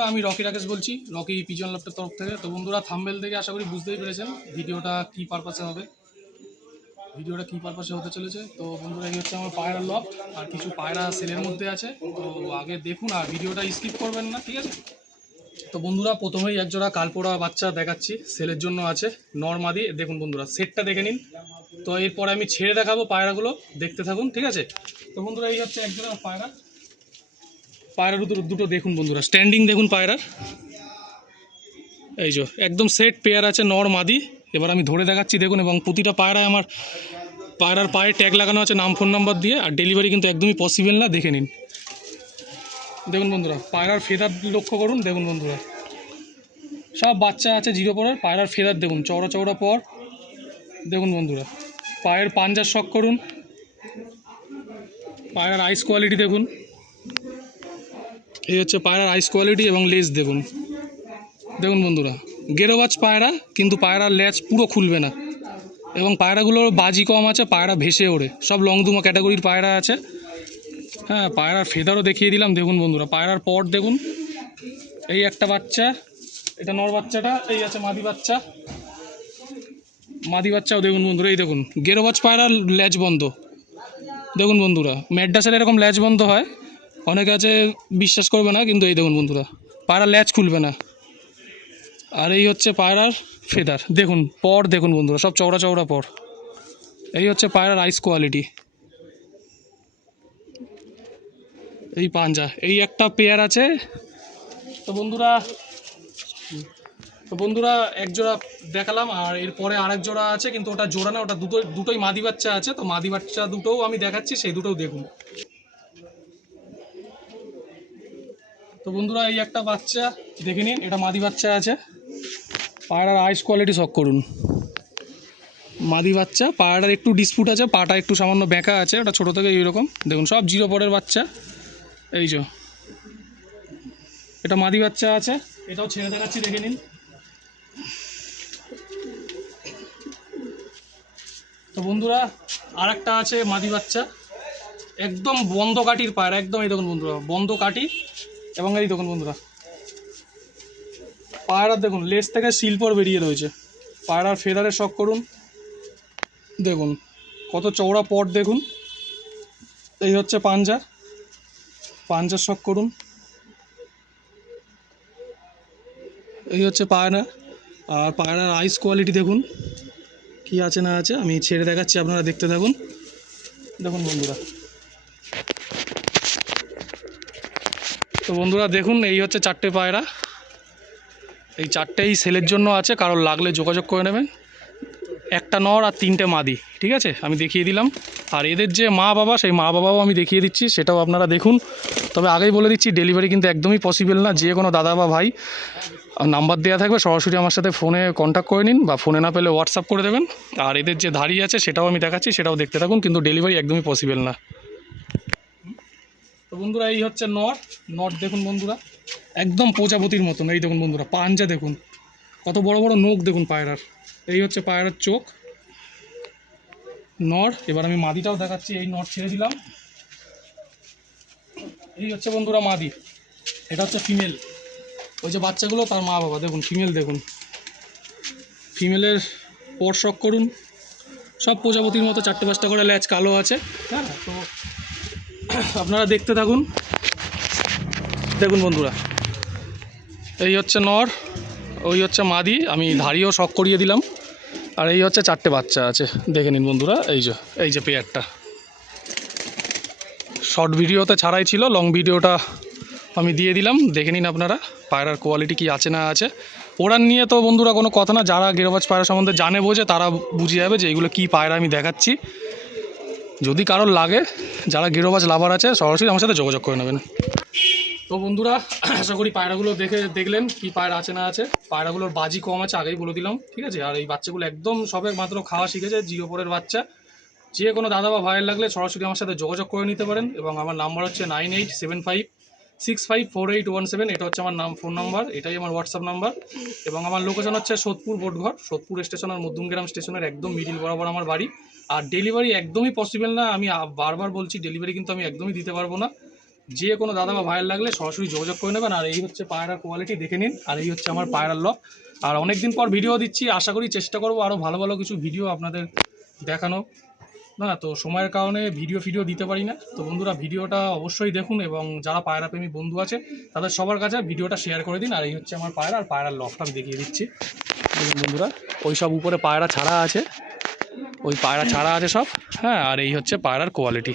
বন্ধুরা, আমি রকি রাকেশ বলছি, রকি পিজন ল্যাপটপের তরফ থেকে। তো বন্ধুরা, থাম্বনেল থেকে আশা করি বুঝতেই পেরেছেন ভিডিওটা কী পারপাসে হবে, ভিডিওটা কী পারপাসে হতে চলেছে। তো বন্ধুরা, এই হচ্ছে আমার পায়রা লক, আর কিছু পায়রা সেলের মধ্যে আছে। তো আগে দেখুন আর ভিডিওটা স্কিপ করবেন না, ঠিক আছে? তো বন্ধুরা, প্রথমেই একজোড়া কালপোড়া বাচ্চা দেখাচ্ছি, সেলের জন্য আছে, নরমাদি। দেখুন বন্ধুরা, সেটটা দেখে নিন। তো এরপরে আমি ছেড়ে দেখাবো পায়রাগুলো, দেখতে থাকুন, ঠিক আছে? তো বন্ধুরা, এই হচ্ছে একজোড়া পায়রা। পায়রার দুটো দেখুন বন্ধুরা, স্ট্যান্ডিং দেখুন পায়রার, এই যে একদম সেট পেয়ার আছে, নর মাদি। এবার আমি ধরে দেখাচ্ছি দেখুন, এবং প্রতিটা পায়রায় আমার পায়রার পায়ে ট্যাগ লাগানো আছে নাম ফোন নাম্বার দিয়ে। আর ডেলিভারি কিন্তু একদমই পসিবল না, দেখে নিন। দেখুন বন্ধুরা, পায়রার ফেদার লক্ষ্য করুন, দেখুন বন্ধুরা, সব বাচ্চা আছে জিরো পরের। পায়রার ফেদার দেখুন, চওড়া চওড়া পর, দেখুন বন্ধুরা। পায়ের পাঞ্জার শক করুন, পায়রার আইস কোয়ালিটি দেখুন, এই হচ্ছে পায়রার আইস কোয়ালিটি এবং লেজ দেখুন। দেখুন বন্ধুরা, গেরোবাজ পায়রা, কিন্তু পায়রার লেজ পুরো খুলবে না, এবং পায়রাগুলোর বাজি কম আছে, পায়রা ভেসে ওড়ে, সব লংদুমা ক্যাটাগরির পায়রা আছে। হ্যাঁ, পায়রার ফেদারও দেখিয়ে দিলাম, দেখুন বন্ধুরা। পায়রার পট দেখুন, এই একটা বাচ্চা, এটা নর বাচ্চাটা, এই আছে মাদি বাচ্চা, মাদি বাচ্চাও দেখুন বন্ধুরা। এই দেখুন, গেরোবাজ পায়রার ল্যাজ বন্ধ, দেখুন বন্ধুরা। ম্যাড্রাসের এরকম ল্যাজ বন্ধ হয়, অনেকে আছে বিশ্বাস করবে না, কিন্তু এই দেখুন বন্ধুরা, পায়রার ল্যাজ খুলবে না। আর এই হচ্ছে পায়রার ফেদার দেখুন, পর দেখুন বন্ধুরা, সব চওড়া চওড়া পর। এই হচ্ছে পায়রার আইস কোয়ালিটি, এই পাঞ্জা, এই একটা পেয়ার আছে। তো বন্ধুরা এক জোড়া দেখালাম, আর এরপরে আরেক জোড়া আছে, কিন্তু ওটা জোড়া না, ওটা দুটোই মাদি বাচ্চা আছে। তো মাদি বাচ্চা দুটোও আমি দেখাচ্ছি, সেই দুটোও দেখুন। তো বন্ধুরা, এই একটা বাচ্চা দেখে নিন, এটা মাদি বাচ্চা আছে। পায়রার আইস কোয়ালিটি শক করুন, মাদি বাচ্চা। পায়রার একটু ডিসপুট আছে, পাটা একটু সামান্য বেঁকা আছে, ওটা ছোটো থেকে এইরকম দেখুন, সব জিরো পরের বাচ্চা। এই যে এটা মাদি বাচ্চা আছে, এটাও ছেড়ে দেখাচ্ছি, দেখে নিন। তো বন্ধুরা, আর একটা আছে মাদি বাচ্চা, একদম বন্ধ কাটির পায়রা, একদম। এই দেখুন বন্ধুরা, বন্ধ কাটি, এবং এই দেখুন বন্ধুরা, পায়রার দেখুন লেজ থেকে শিল্পর বেরিয়ে রয়েছে। পায়রার ফেদারে শক করুন, দেখুন কত চওড়া পট দেখুন। এই হচ্ছে পাঞ্জা, পাঞ্জার শক করুন, এই হচ্ছে পায়রা। আর পায়রার আইস কোয়ালিটি দেখুন, কি আছে না আছে, আমি ছেড়ে দেখাচ্ছি, আপনারা দেখতে থাকুন। দেখুন বন্ধুরা, তো বন্ধুরা দেখুন, এই হচ্ছে চারটে পায়রা, এই চারটেই সেলের জন্য আছে, কারোর লাগলে যোগাযোগ করে নেবেন। একটা নর আর তিনটে মাদি, ঠিক আছে, আমি দেখিয়ে দিলাম। আর এদের যে মা বাবা, সেই মা বাবাও আমি দেখিয়ে দিচ্ছি, সেটাও আপনারা দেখুন। তবে আগেই বলে দিচ্ছি, ডেলিভারি কিন্তু একদমই পসিবল না। যে কোনো দাদা বা ভাই, নাম্বার দেওয়া থাকবে, সরাসরি আমার সাথে ফোনে কন্ট্যাক্ট করে নিন, বা ফোনে না পেলে হোয়াটসঅ্যাপ করে দেবেন। আর এদের যে ধাড়ি আছে, সেটাও আমি দেখাচ্ছি, সেটাও দেখতে থাকুন, কিন্তু ডেলিভারি একদমই পসিবল না। তো বন্ধুরা, এই হচ্ছে নট দেখুন বন্ধুরা, একদম প্রজাপতির মতন। এই দেখুন বন্ধুরা, পাঞ্জা দেখুন, কত বড় বড় নখ দেখুন পায়রার। এই হচ্ছে পায়রার চোখ, নর। এবার আমি মাদিটাও দেখাচ্ছি, এই নট ছেড়ে দিলাম। এই হচ্ছে বন্ধুরা মাদি, এটা হচ্ছে ফিমেল। ওই যে বাচ্চাগুলো তার মা বাবা, দেখুন ফিমেল দেখুন, ফিমেলের পর শক করুন, সব প্রজাপতির মতো, চারটে পাঁচটা করে ল্যাচ কালো আছে। হ্যাঁ, তো আপনারা দেখতে থাকুন, দেখুন বন্ধুরা। এই হচ্ছে নর, ওই হচ্ছে মাদি, আমি ধাড়িও শক করিয়ে দিলাম। আর এই হচ্ছে চারটে বাচ্চা আছে, দেখে নিন বন্ধুরা। এই যে পেয়ারটা শর্ট ভিডিওতে ছাড়াই ছিল, লং ভিডিওটা আমি দিয়ে দিলাম, দেখে নিন আপনারা পায়রার কোয়ালিটি কি আছে না আছে। ওড়ান নিয়ে তো বন্ধুরা কোনো কথা না, যারা গেরোবাজ পায়রা সম্বন্ধে জানে বোঝে, তারা বুঝে যাবে যে এগুলো কী পায়রা আমি দেখাচ্ছি। যদি কারোর লাগে, যারা গেরোবাজ লাভার আছে, সরাসরি আমার সাথে যোগাযোগ করে নেবেন। তো বন্ধুরা, আশা করি পায়রাগুলো দেখলেন কি পায়রা আছে না আছে। পায়রাগুলোর বাজি কম আছে, আগেই বলে দিলাম, ঠিক আছে। আর এই বাচ্চাগুলো একদম সবে মাত্র খাওয়া শিখেছে, জিরো পরের বাচ্চা। যে কোনো দাদা বা ভাইয়ের লাগলে সরাসরি আমার সাথে যোগাযোগ করে নিতে পারেন, এবং আমার নাম্বার হচ্ছে 9875654817। এটা হচ্ছে আমার ফোন নাম্বার, এটাই আমার হোয়াটসঅ্যাপ নাম্বার। এবং আমার লোকেশন হচ্ছে সোদপুর বোটঘর, সোদপুর স্টেশন আর মধ্যমগ্রাম স্টেশনের একদম মিডিল বরাবর আমার বাড়ি। আর ডেলিভারি একদমই পসিবল না, আমি বারবার বলছি, ডেলিভারি কিন্তু আমি একদমই দিতে পারবো না। যে কোনো দাদা বা ভাইয়ের লাগলে সরাসরি যোগাযোগ করে নেবেন। আর এই হচ্ছে পায়রার কোয়ালিটি দেখে নিন। আর এই হচ্ছে আমার পায়রার লক। আর অনেক দিন পর ভিডিও দিচ্ছি, আশা করি চেষ্টা করবো আরও ভালো ভালো কিছু ভিডিও আপনাদের দেখানো। না তো সময়ের কারণে ভিডিও দিতে পারি না। তো বন্ধুরা ভিডিওটা অবশ্যই দেখুন, এবং যারা পায়রা প্রেমী বন্ধু আছে তাদের সবার কাছে ভিডিওটা শেয়ার করে দিন। আর এই হচ্ছে আমার পায়রা, আর পায়রার লকটা আমি দেখিয়ে দিচ্ছি। দেখুন বন্ধুরা, ওই সব উপরে পায়রা ছাড়া আছে, ওই পায়রা ছাড়া আছে সব। হ্যাঁ, আর এই হচ্ছে পায়রার কোয়ালিটি।